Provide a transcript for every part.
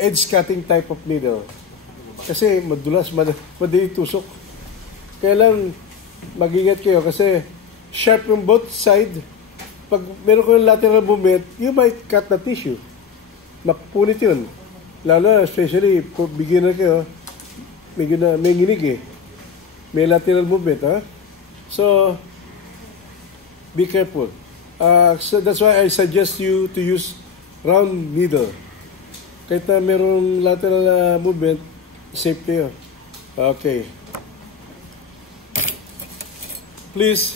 edge cutting type of needle. Kasi madulas, madali tusok. Kaya lang, mag-ingat kayo kasi sharp yung both side. Pag meron kayong lateral movement, you might cut the tissue. Mapunit yun. Lalo, especially, kung beginner kayo, may nginig eh. May lateral movement, ha? So, be careful. So that's why I suggest you to use round needle. Kahit na merong lateral movement, safe kayo. Okay. Please.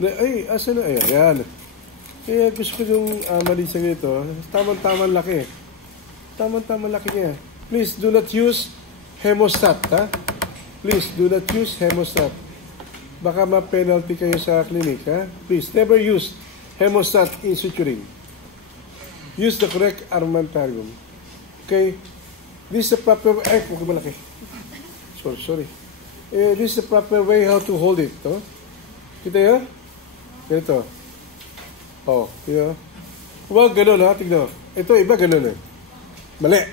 Ay, asa na? Ayan. Kaya gusto ko yung malisang ito. Tamang-tamang laki. Tamang-tamang laki niya. Please, do not use hemostat, ha? Please, do not use hemostat. Baka ma-penalty kayo sa clinic, ha? Please, never use hemostat in suturing. Use the correct armamentarium. Okay? This is the proper... Ay, huwag malaki. Sorry. This is the proper way how to hold it, no? Kita yun? Ganito. Oh, yun. Huwag ganun, ha? Tignan. Ito, iba ganun, eh. Mali.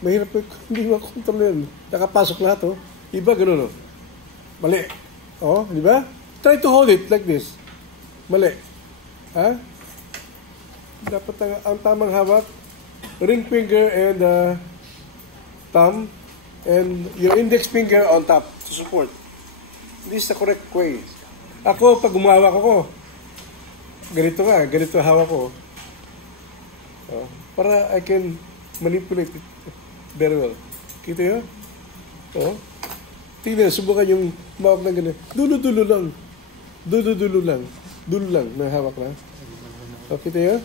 Mahirap po, hindi makontrol yun. Nakapasok lahat, oh. Iba ganun, oh. Mali. Oh, di ba? Try to hold it like this. Mali. Ha? Dapat ang tamang hawak, ring finger and thumb, and your index finger on top to support. This is the correct way. Ako, pag umawak ako, ganito hawak ko. Para I can manipulate it very well. Kita yun? Tingnan, subukan yung mawak ng ganito. Dulo lang. Dulo lang na hawak na. Kita yun?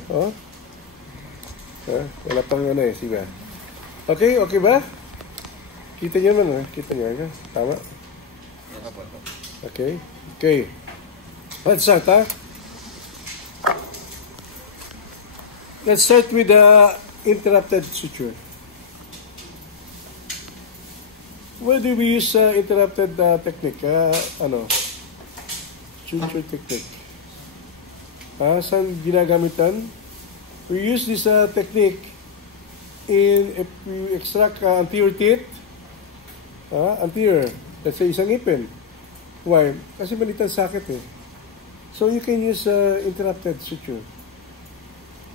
Wala pang sige. Okay ba? Kita nyo naman, kita nyo. Tama? Okay. Let's start, ha? Let's start with the interrupted suture. Where do we use interrupted technique? Suture technique. Saan ginagamitan? We use this technique if you extract anterior teeth, anterior, let's say isang ngipin. Why? Kasi maliit ang sakit eh. So you can use interrupted suture.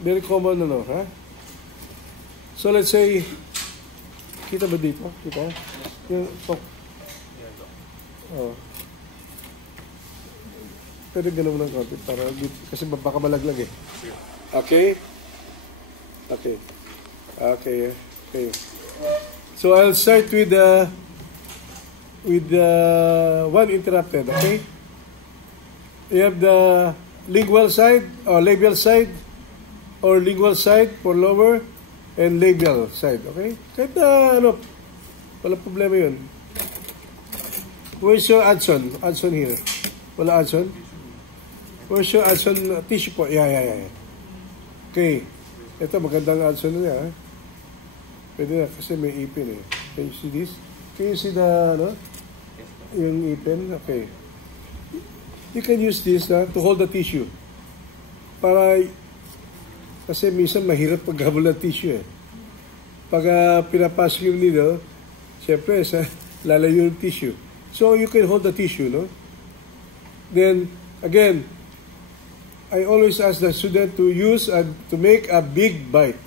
Very common, ha? So let's say, kita ba dito? Kita? Pwede ganun ng konti para, kasi baka malaglag eh. Okay. So I'll start with one interrupted. Okay. You have the lingual side or labial side, or lingual side for lower and labial side. Okay. Kahit na wala problema yun. Where's your Adson? Adson here. Wala Adson? Where's your Adson tissue po? Yeah. Okay. Ito, magandang Adson na niya. Pwede na, kasi may ipin eh. Can you see this? Can you see the, yung ipin? Okay. You can use this to hold the tissue. Kasi minsan mahirap paghabol ng tissue eh. Pag pinapasok yung needle, siyempre, lalayo yung tissue. So, you can hold the tissue, no? Then, again, I always ask the student to use to make a big bite.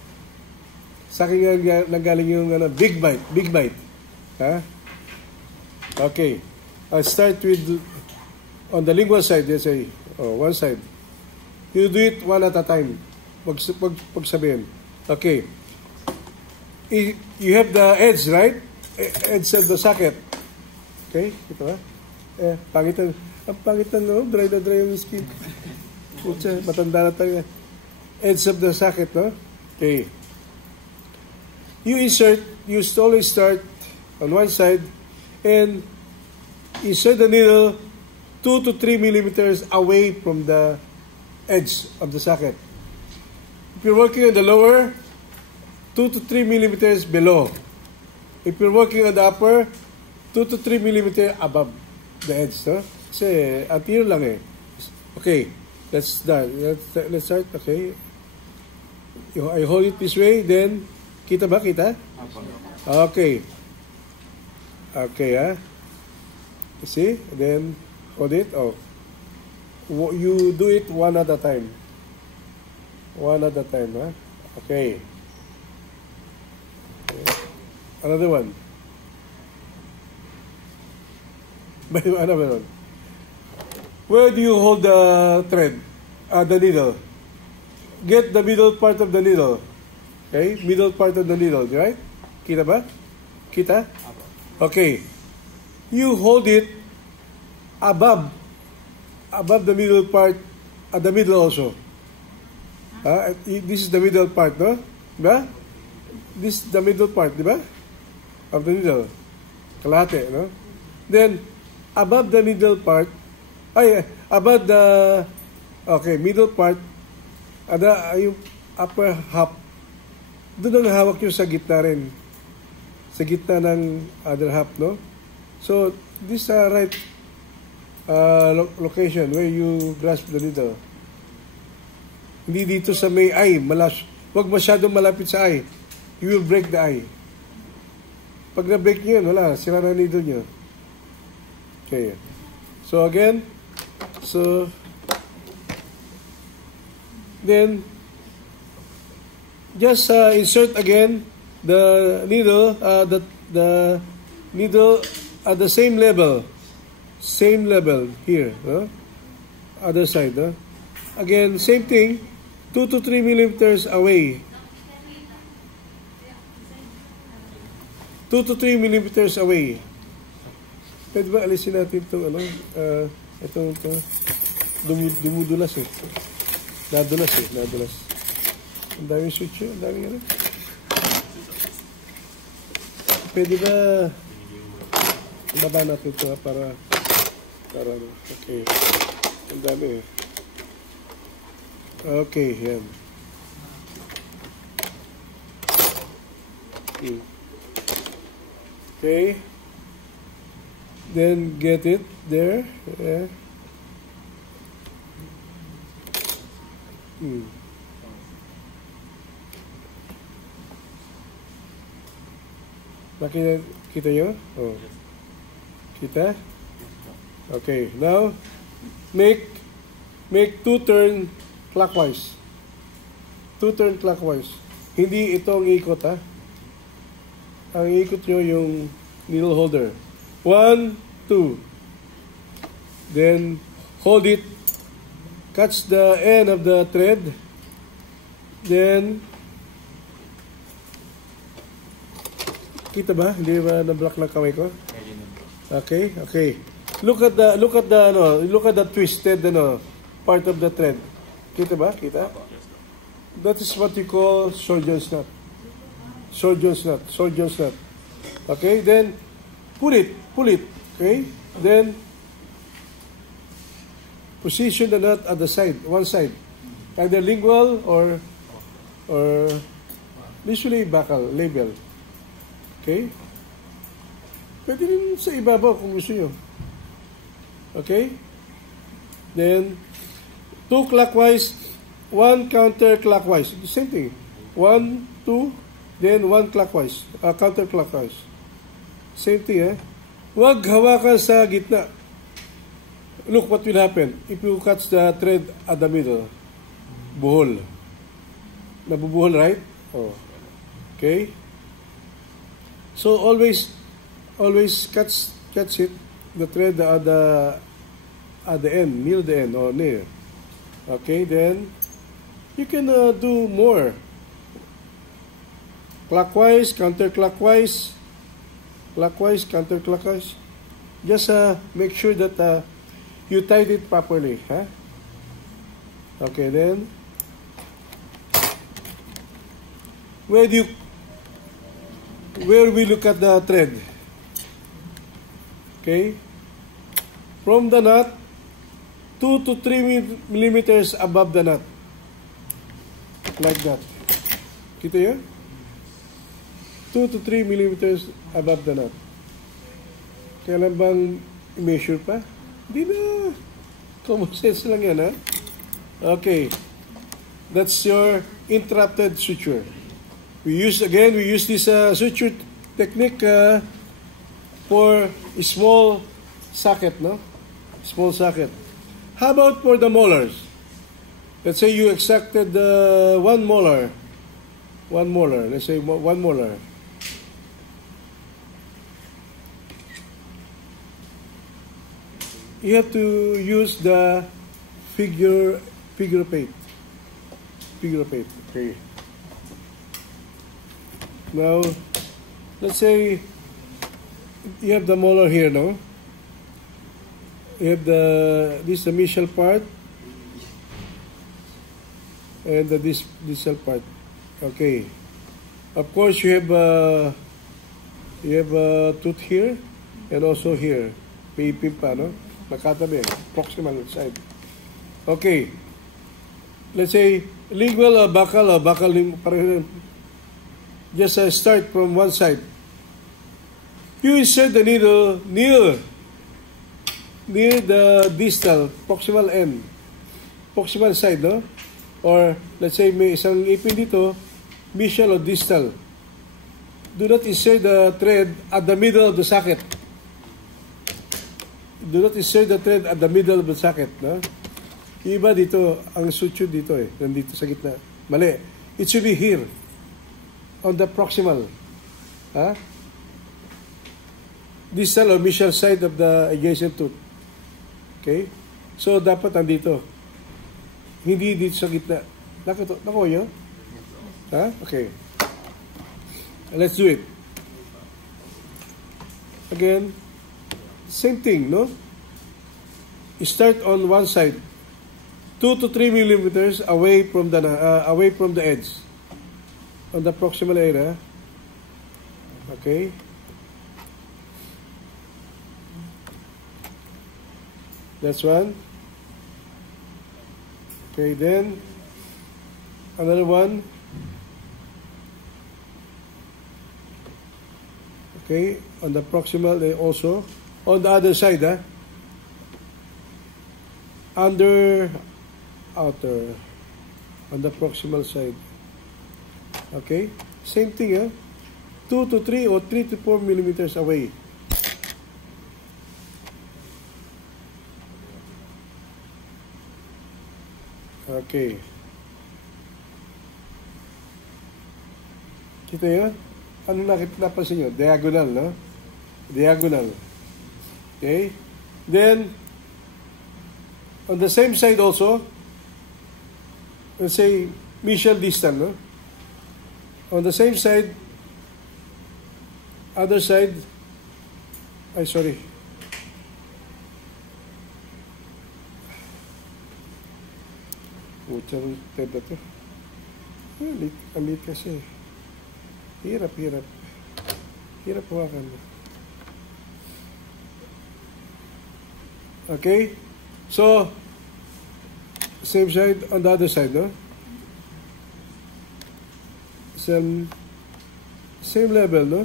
Sa akin nanggaling yung big bite. Ha? Okay. I'll start with on the lingual side, let's say, one side. You do it one at a time. Pagsabihin. Okay. You have the edge, right? Edge of the socket. Okay? Ito, ha? Pangitan. Ang pangitan, no? Dry na dry yung skin. Matanda na tayo. Edge of the socket, no? Okay. You always start on one side and insert the needle 2 to 3 millimeters away from the edge of the socket. If you're working on the lower, 2 to 3 millimeters below. If you're working on the upper, 2 to 3 millimeters above the edge, no? Kasi anterior lang eh. Okay. Let's start. Okay. I hold it this way, then, kita ba? Kita? Okay. Okay, You see? Then, hold it. Oh. You do it one at a time. One at a time, Okay. Another one. Another one. Where do you hold the thread? The needle. Get the middle part of the needle. Okay? Middle part of the needle, right? Kita ba? Kita? Okay. You hold it above the middle part, at the middle also. This is the middle part, no? Diba? This is the middle part, diba? Of the needle. Kalahati, no? Then, above the middle part, above the, middle part, yung upper half, doon ang hawak yung sa gitna rin. Sa gitna ng other half, no? So, this is right location where you grasp the needle. Hindi dito sa may eye, huwag masyadong malapit sa eye. You will break the eye. Pag na-break nyo yun, wala, sira na needle nyo. Okay. So again, then, just insert again the needle, the needle at the same level here, other side. Again, same thing, 2 to 3 millimeters away. 2 to 3 millimeters away. Pwede ba alisin natin itong itong dumudulas eh. Nadulas. Ang daming switch yun, ang daming Pwede ba baba natin ito para okay. Ang dami eh. Okay, yan. Okay. Then get it there. Yeah. Kita nyo? Oh. Kita? Okay. Now, make 2 turn clockwise. 2 turn clockwise. Hindi ito ang ikot, Ang ikot nyo yung needle holder. 1, 2. Then, hold it. Catch the end of the thread. Then, kita ba? Hindi ba na-block na kamay ko? Okay. Look at the twisted part of the thread. Kita ba? Kita? That is what you call surgeon's knot. Surgeon's knot. Okay, then pull it. Okay, then position the knot at the side, one side, either lingual or usually buckle, label. Okay, pwede rin sa ibabaw kung gusto nyo. Okay, then 2 clockwise, 1 counterclockwise. The same thing. 1, 2, then 1 clockwise, counterclockwise. Same thing, Huwag hawakan sa gitna. Look what will happen if you catch the thread at the middle. Buhol. Nabubuhol, right? Oh. Okay. So always catch it, the thread at the end, near the end or near. Okay, then you can do more. Clockwise, counterclockwise. Clockwise, counterclockwise. Just make sure that you tied it properly. Okay, then where we look at the thread? Okay, from the knot, 2 to 3 millimeters above the knot, like that. Kita yun? 2 to 3 millimeters above the knot. Kailan bang i-measure pa? Hindi na. Common sense lang yan, Okay. That's your interrupted suture. We use this suture technique for a small socket, no? Small socket. How about for the molars? Let's say you extracted 1 molar. 1 molar. Let's say 1 molar. You have to use the figure of 8. Figure of 8. Okay. Now, let's say you have the molar here, no? You have this mesial part and the distal part. Okay. Of course, you have a tooth here and also here. Pipim pa, no? Makatabi, proximal side. Okay. Let's say lingual or buccal pareho. Just start from one side. You insert the needle near the distal, proximal end. Proximal side, no? Or let's say may isang ipin dito, mesial or distal. Do not insert the thread at the middle of the socket. Do not insert the thread at the middle of the socket, no? Iba dito, ang suture dito nandito sa gitna. Mali. It should be here. On the proximal. Distal or mesial side of the adjacent tooth. Okay? So, dapat nandito. Hindi dito sa gitna. Nakuha nyo? Okay. Let's do it. Again, same thing, no? You start on one side. 2 to 3 millimeters away from the edge. On the proximal area. Okay? That's one. Okay, then another one. Okay, on the proximal also. On the other side, under, outer, on the proximal side. Okay, same thing, 2 to 3 or 3 to 4 millimeters away. Okay. Kita yun? Ano napansin nyo? Diagonal, no? Diagonal. Okay? Then, on the same side also, let's say, mesial distal, no? On the same side, other side, sorry. Pucang teda to. Alit kasi. Hirap. Hirap hawakan. Okay? So, same side on the other side, no? Same level, no?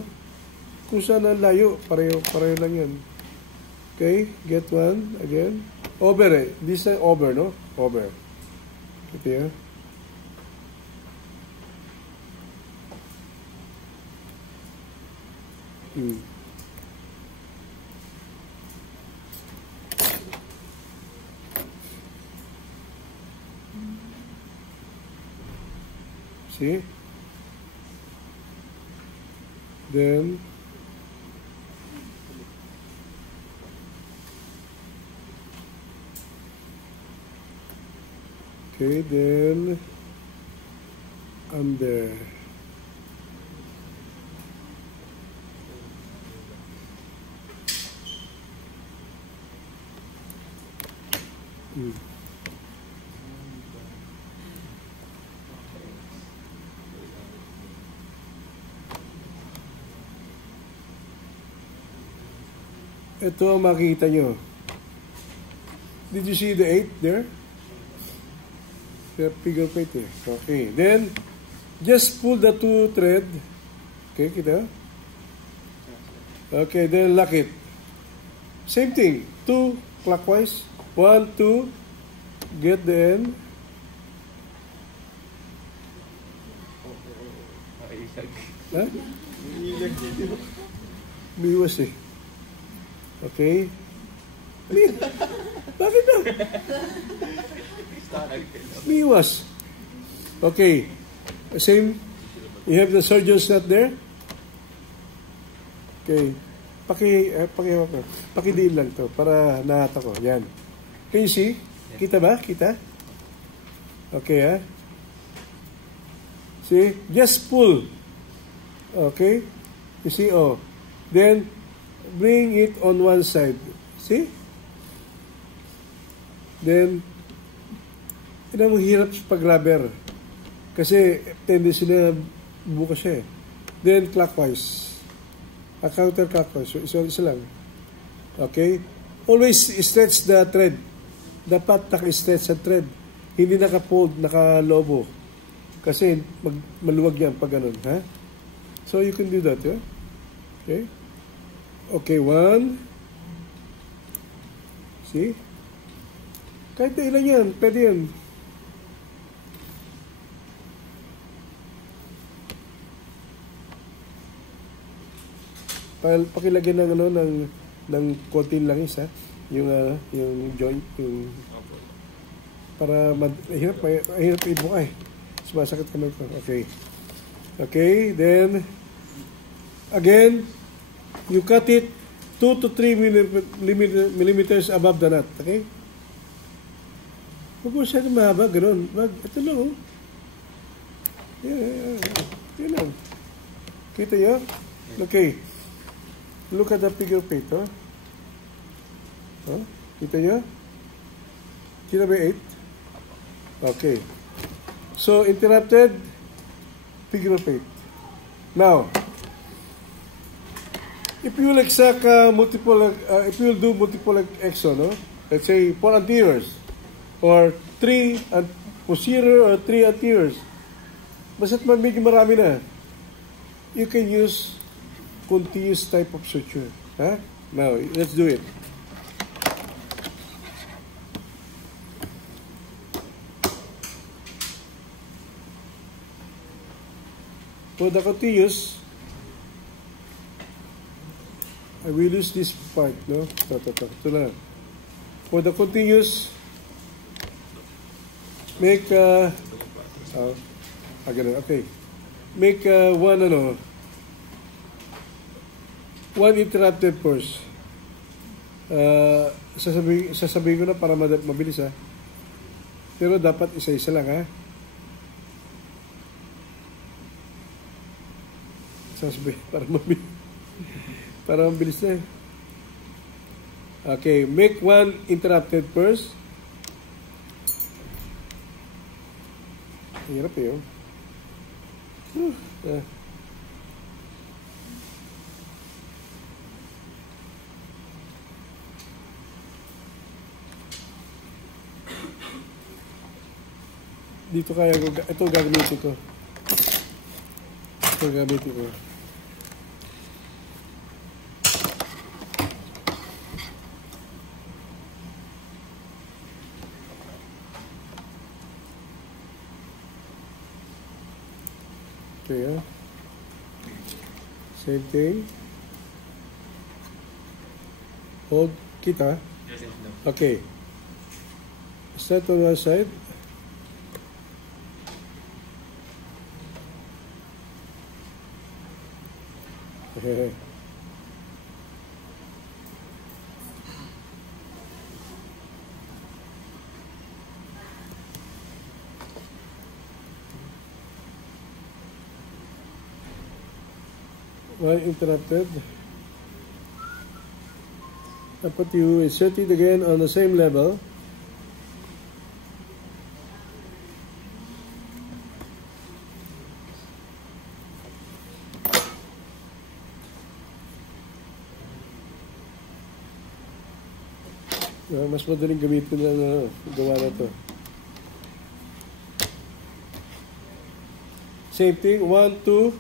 Kung saan ang layo, pareho lang yan. Okay? Get one again. Over This is over, no? Over. Ito yan. See? Then okay, then under. Ito ang makikita nyo. Did you see the 8 there? The figure 8 eh. Okay. Then, just pull the 2 thread. Okay, kita? Okay, then lock it. Same thing. 2 clockwise. 1, 2. Get the end. Ha? Umiwas eh. Okay? Bakit na? Umiwas. Okay. Same. You have the surgeon's not there? Okay. Pakidiin lang to para nahata ko. Yan. Can you see? Kita ba? Kita? Okay, ha? See? Just pull. Okay? You see? Oh. Then, bring it on one side. See? Then, yun ang hirap pag rubber. Kasi, tendency na bukas siya eh. Then, clockwise. Counterclockwise. So, isa lang. Okay? Always stretch the thread. Dapat naka-stretch sa thread. Hindi naka-fold, naka-lobo. Kasi, maluwag yan pag ganun. Ha? So, you can do that. Yeah? Okay? Okay, one. See? Kahit na ilan yan, pwede yan. Pakilagyan ng ano ng konting langis ha, yung joint, yung para mahirap ibuka eh. Sumasakit kamay ko. Okay. Okay, then again, you cut it 2 to 3 millimeters above the nut. Okay? Huwag mo siya mahaba, ganun. Ito lang, oh. Yeah. Ito lang. Kita nyo? Okay. Look at the figure plate, oh. Oh, kita nyo? Kita ba 8? Okay. So, interrupted figure plate. Now, if you will exact if you will do multiple exon, no? Let's say 4 anteriors or 3 posterior or 3 anteriors, basta't medyo marami na, you can use continuous type of suture. Huh? Now, let's do it. For the continuous, I will use this part, no? Ito lang. For the continuous, make ganun, okay. Make one interrupted first. Sasabihin ko na para mabilis ha. Pero dapat isa-isa lang ha. Sasabihin para mabilis na eh. Okay, make one interrupted first. Hirap eh, oh. Dito kaya ito gagamitin ko. Okay, same thing. Hold kita. Okay. Start on one side. Why interrupted? Dapat you insert it again on the same level. Mas madaling gamitin na gawa na to. Same thing, 1, 2.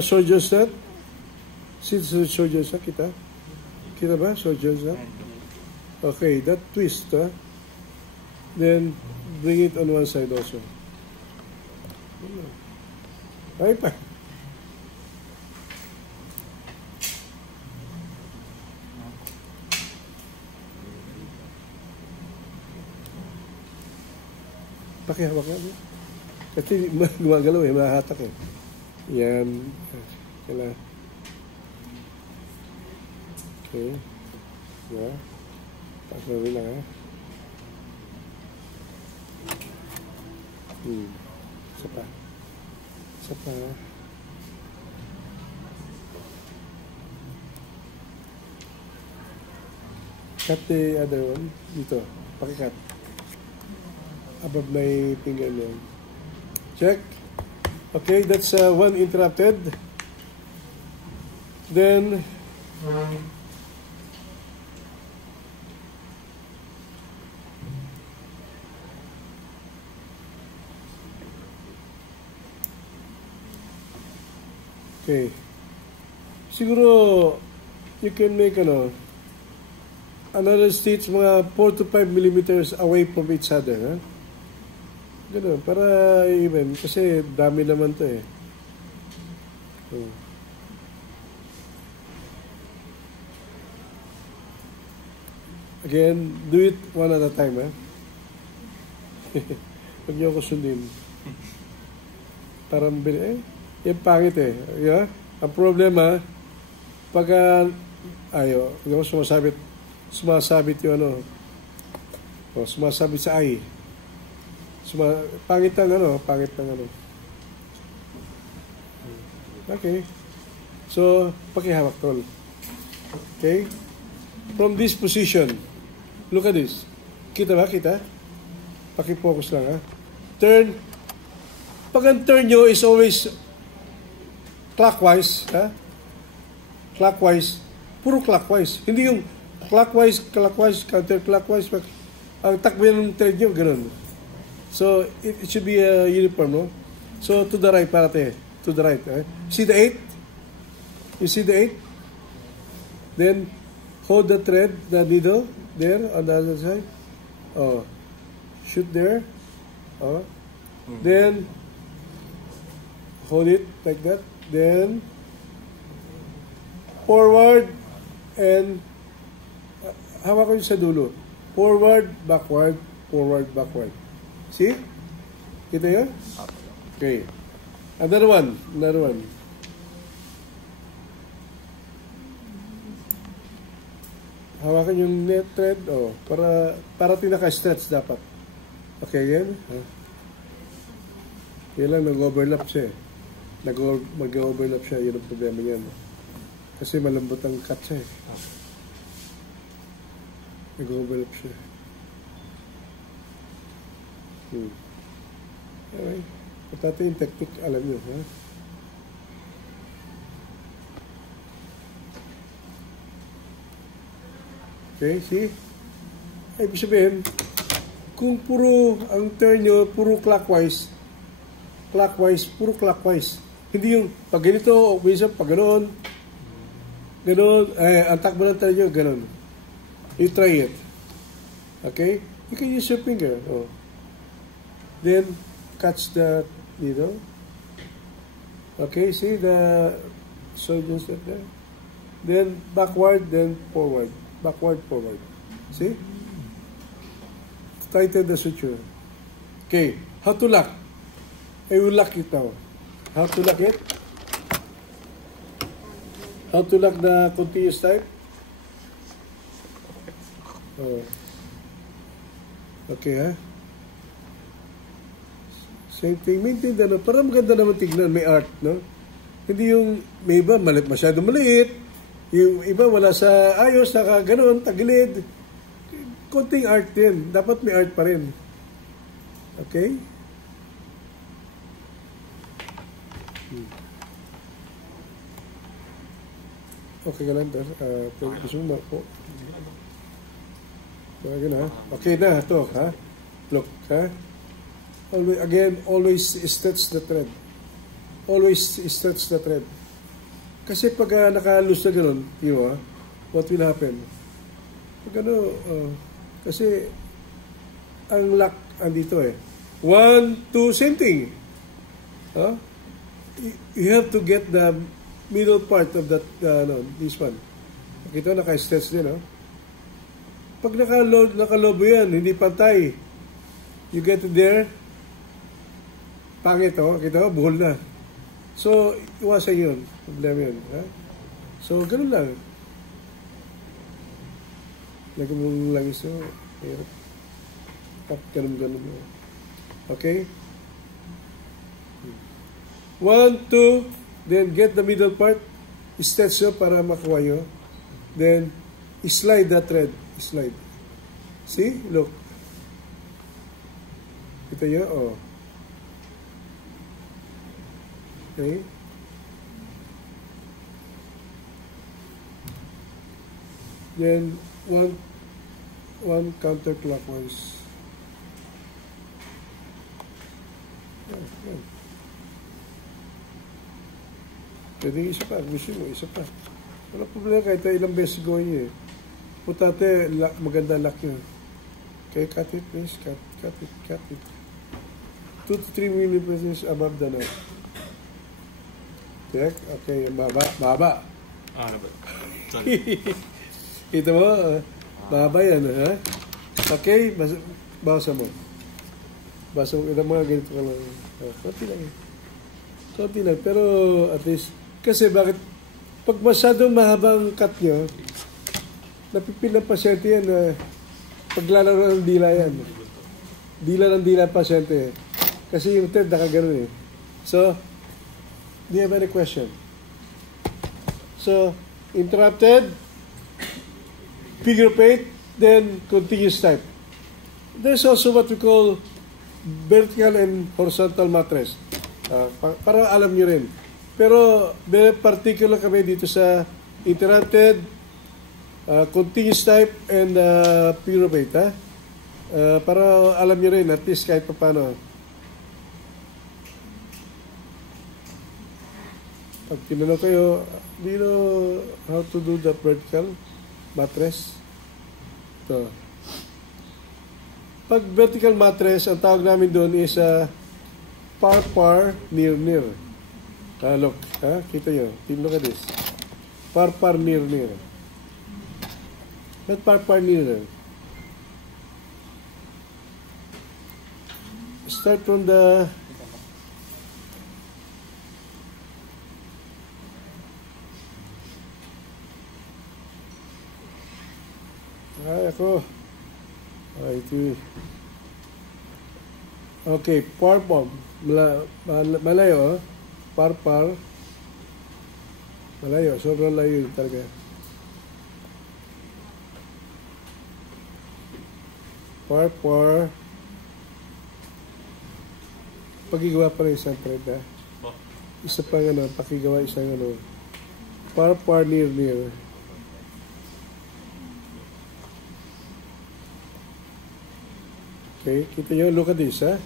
Soldier's knot. See the soldier's knot, kita? Kita ba? Soldier's knot. Okay, that twist, Then bring it on one side also. Okay pa. Pakihawak nga. Kasi gumagalaw eh, mahahatak eh. Yan. Kailangan. Okay. Yeah. Pasawin lang ha. Isa pa. Isa pa. Cut the other one. Dito. Pakikat. Above my finger nail. Check. Okay, that's one interrupted. Then okay. Siguro you can make another stitch mga 4 to 5 millimeters away from each other, huh? Ganun, para even. Kasi dami naman to eh. Again, do it one at a time, ha? Huwag niyo ako sundin. Parang yung pangit eh. Yeah? Ang problema, pagka hindi ako sumasabit yung sumasabit sa eye. Pangit ng Okay. So, pakihawak tol. Okay? From this position, look at this. Kita ba? Kita? Paki-focus lang ha. Turn. Pag ang turn nyo is always clockwise, ha? Clockwise. Puro clockwise. Hindi yung clockwise, counterclockwise. Ang takbo ng turn nyo, ganun. So, it should be uniform, no? So, to the right, parate. To the right. Eh? See the 8? You see the 8? Then, hold the thread, the needle, there, on the other side. Oh. Shoot there. Oh. Then, hold it like that. Then, forward, and, hawak ko yung sa dulo. Forward, backward, forward, backward. See? Kita yun? Okay. Another one. Hawakan yung net thread. Para tinaka-stretch dapat. Okay, yan. Yan lang, nag-overlap siya. Mag-overlap siya. Yun ang problema niyan. Kasi malambot ang cut siya. Nag-overlap siya. Okay. Ito yung technique, alam nyo, ha? Okay, see? Ay, ibig sabihin, kung puro ang turn nyo, puro clockwise, puro clockwise. Hindi yung pag ganito, o minsan pag ganoon, ang takbo ng turn nyo, ganoon. You try it. Okay? You can use your finger. Oh. Then, catch the needle. Okay, see the surgeon step there? Then, backward, then forward. Backward, forward. See? Tighten the suture. Okay, how to lock? I will lock it now. How to lock it? How to lock the continuous type? Oh. Okay, ha? Same thing. Maintain na, parang maganda naman tignan. May art, no? Hindi yung, may iba, masyado maliit. Yung iba, wala sa ayos, naka ganon, tagilid. Konting art din. Dapat may art pa rin. Okay? Okay ka lang, gusto mo ba po? Okay na, ito, ha? Look, ha? Always stretch the thread. Always stretch the thread. Kasi pag naka-loose na gano'n, what will happen? Pag kasi ang lock andito eh. 1, 2, same thing. Huh? You have to get the middle part of that, this one. Ito, naka-stretch din, no? Pag nakalobo yan, hindi pantay. You get it there, pangit, oh. Kita mo, buhol na. So, iwasan yun. Problema yun. Ha? So, ganun lang. Lagyan mong langis, no? Ganun. Okay? 1, 2, then get the middle part, stretch nyo para makuha nyo. Then, slide that thread. Slide. See? Look. Kita nyo? Oh. Okay? Then, one counterclockwise. Yan. Pwede isa pa. Gusto mo, isa pa. Wala problema kahit ilang beses gawin niyo eh. Putate, maganda lock yun. Okay, cut it please. Cut it. 2 to 3 millimeters above the knot. Check. Okay, baba. Sorry. Ito mo, baba yan, ha? Okay, basa mo. Basa mo, ilang mga ganito ka lang. Konti lang. Pero at least, kasi bakit, pag masyadong mahabang cut nyo, napipil ng pasyente yan na paglalaro ng dila yan. Dila ng dila pasyente. Kasi yung thread nakaganon eh. So, do you have any question? So, interrupted, figure of 8, then continuous type. There's also what we call vertical and horizontal mattress. Para alam nyo rin. Pero, very particular kami dito sa interrupted, continuous type, and figure of 8. Para alam nyo rin, at least kahit pa paano. Pag tinanong kayo, do you know how to do the vertical mattress? Ito. Pag vertical mattress, ang tawag namin doon is par, near. Look, kita nyo. Look at this. Par, near. Not par, near. Start from the ako. Ito. Okay, par. Malayo, par. Malayo, sobrang layo talaga. Par. Pagigawa pa rin isang thread, ha? Isa pang pakigawa isang par, near. Okay, kita nyo, look at this, ha?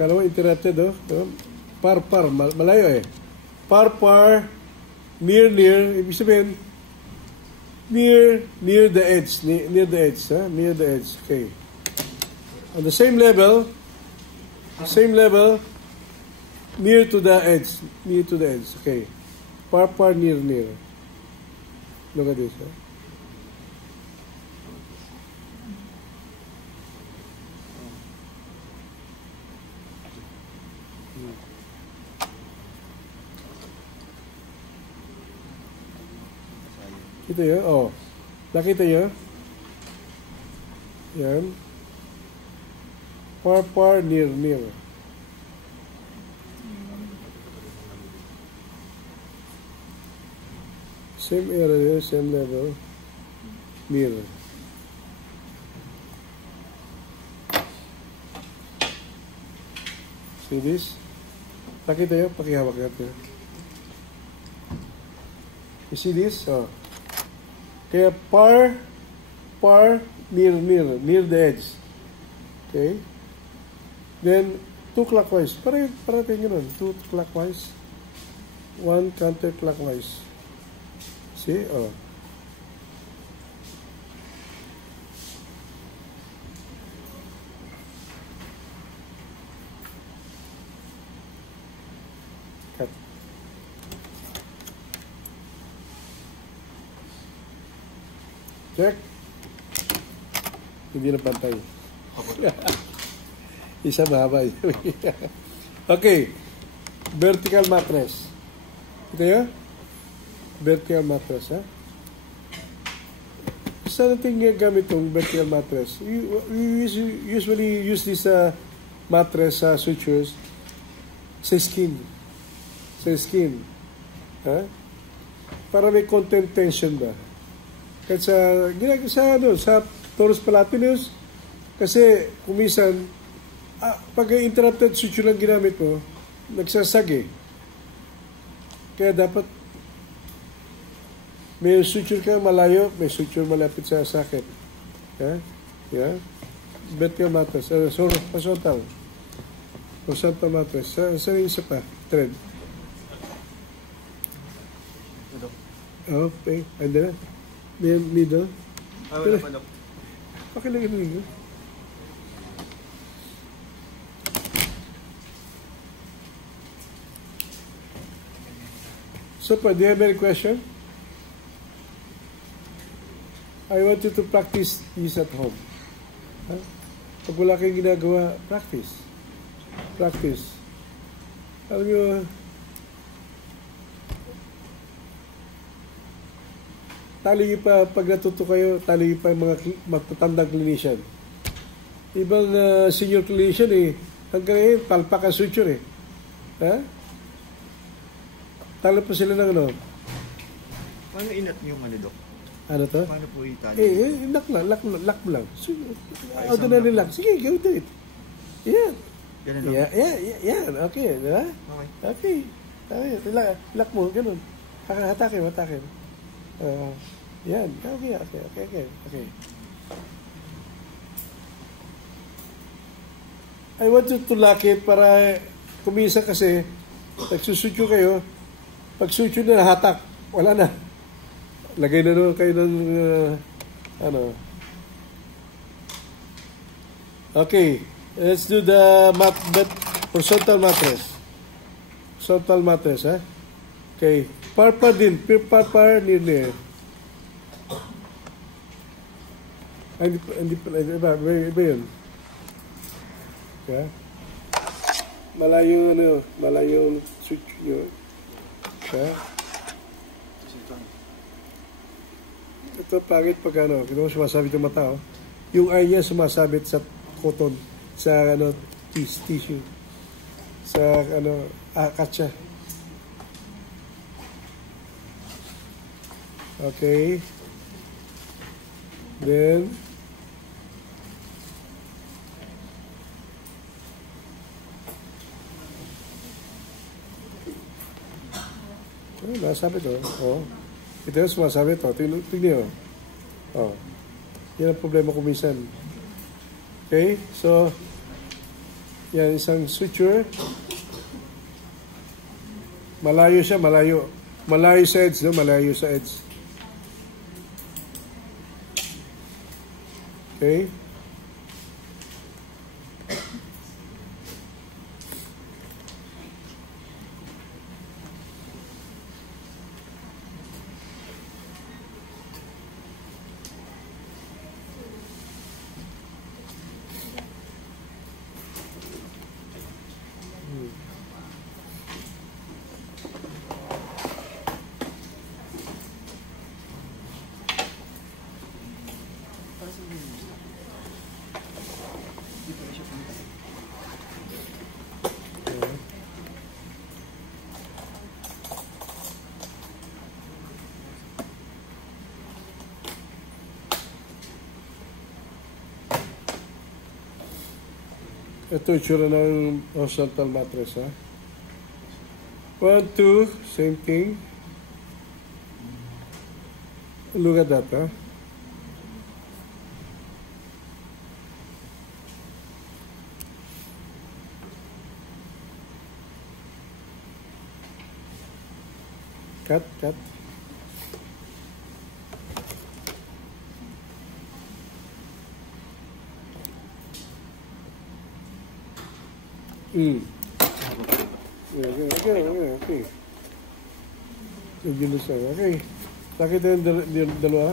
Kala mo interrupted, oh. Par, malayo eh. Par, near, ibig sabihin, near the edge, ha? Near the edge, okay. On the same level, near to the edge, okay. Par, near. Look at this, ha? Kita nyo? Oh. Nakita nyo? Yan. Par, near. Same area, same level. Near. See this? Nakita nyo? Pakihawak natin. You see this? Oh. Kaya par, near the edge. Okay? Then, 2 clockwise. Parating yun nun. 2 clockwise. 1 counterclockwise. See? Oh. Cut. Check. Hindi na pantay. Isa mahaba. Okay. Vertical mattress. Ito yun? Vertical mattress, ha? Saan natin gamit itong vertical mattress? We usually use this mattress sutures sa skin. Sa skin. Ha? Para may content tension ba? Kahit sa torus palatinus, kasi kumisan, pag interrupted suture lang ginamit mo, nagsasag eh. Kaya dapat may suture ka malayo, may suture malapit sa sakit. Yeah? Vertical mattress. Horizontal. Horizontal mattress. Saan yung isa pa? Thread. Okay. Ando na. Middle. Wala pa, Dok. Okay lang yun. So, do you have any question? I want you to practice this at home. Huh? Pag wala kayong ginagawa, practice. Practice. Alam nyo, tali pa, pag natuto kayo, tali pa yung mga matatandang clinician. Ibang senior clinician hanggang ngayon, palpak ang suture Ha? Tala pa sila ng ano. Paano inat yung Dok? Ano to? Paano po itali? Lock mo lang. Ordinary lock. Sige, go do it. Yan. Ganun lang? Yan. Okay, di ba? Okay. Okay. Lock mo, ganun. Hatakin. Yan. Okay. I want you to lock it para kumisa kasi nagsusutyo kayo. Pag sutyo na hatak, wala na. Lagay na doon kayo ng Okay. Let's do the horizontal mattress. Horizontal mattress, ha? Okay. Par din. Par near. Hindi iba yun. Okay. Malayong switch nyo. Okay. Ito pangit pag kita mo sumasabit yung mata, yung eye niya sumasabit sa cotton, sa tissue, sa katsa. Okay. Then nasabit ito yung sumasabit tignan nyo. Yan ang problema kuminsan. Okay, so yan isang suture, malayo siya, malayo sa edge, malayo sa edge. Okay. Ito yung tsura ng horizontal mattress, ha? 1, 2, same thing. Look at that, ha? Cut. Okay. Medyo lusa. Okay. Nakita yung dalawa.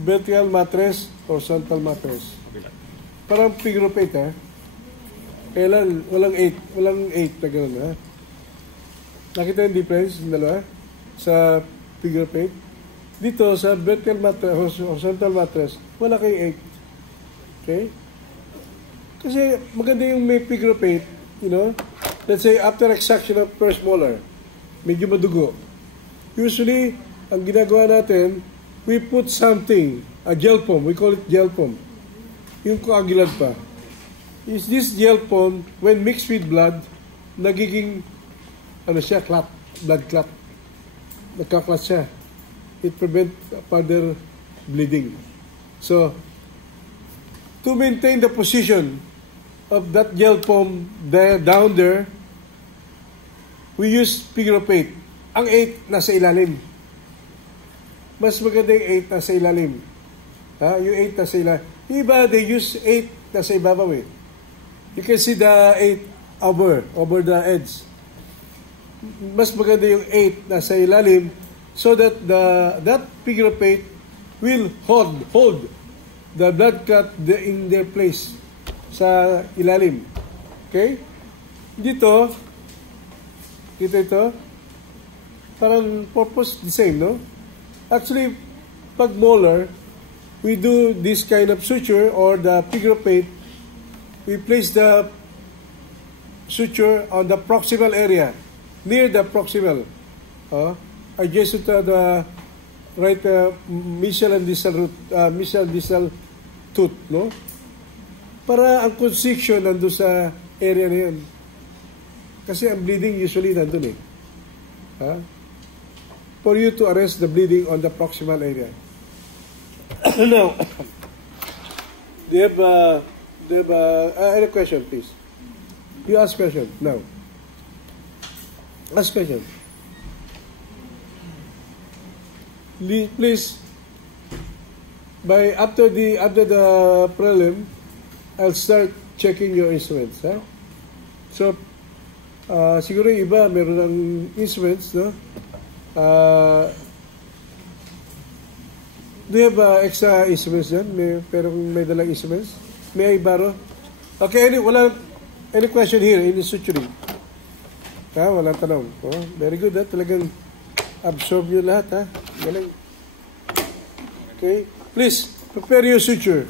Vertical mattress, horizontal mattress. Parang figure of 8, ha? Kailan? Walang 8. Walang 8 na gano'n, ha? Nakita yung difference yung dalawa? Sa figure of 8? Dito, sa vertical mattress, horizontal mattress, wala kayong 8. Okay? Kasi maganda yung may figure of 8, you know? Let's say, after extraction of first molar, medyo madugo. Usually, ang ginagawa natin, we put something, a gel foam, we call it gel foam. Yung coagulant pa. Is this gel foam, when mixed with blood, nagiging, clot, blood clot. Nagka-clot siya. It prevents further bleeding. So, to maintain the position of that gel foam down there, we use figure of 8. Ang 8 nasa ilalim. Mas maganda yung 8 nasa ilalim. Ha? Yung 8 nasa ilalim. Iba, they use 8 nasa ibabaw eh. You can see the 8 over the edge. Mas maganda yung 8 nasa ilalim so that that figure of 8 will hold the blood clot in their place sa ilalim. Okay? Dito, ito, parang purpose the same, no? Actually, pag molar, we do this kind of suture or the figure of 8. We place the suture on the proximal area, near the proximal, adjacent to the right mesial and distal tooth, no? Para ang constriction nandun sa area na yun. Kasi ang bleeding usually nandun eh. For you to arrest the bleeding on the proximal area. Now, do you have any question, please? You ask question now. Ask question. Please, after the prelim, I'll start checking your instruments. Huh? So, siguro yung iba meron ng instruments, no? Do you have extra instruments dyan? Pero may dalang instruments? May I borrow? Okay, any question here in the suturing? Walang tanong. Oh, very good, ha? Talagang absorb nyo lahat, ha? Galing. Okay, please, prepare your suture.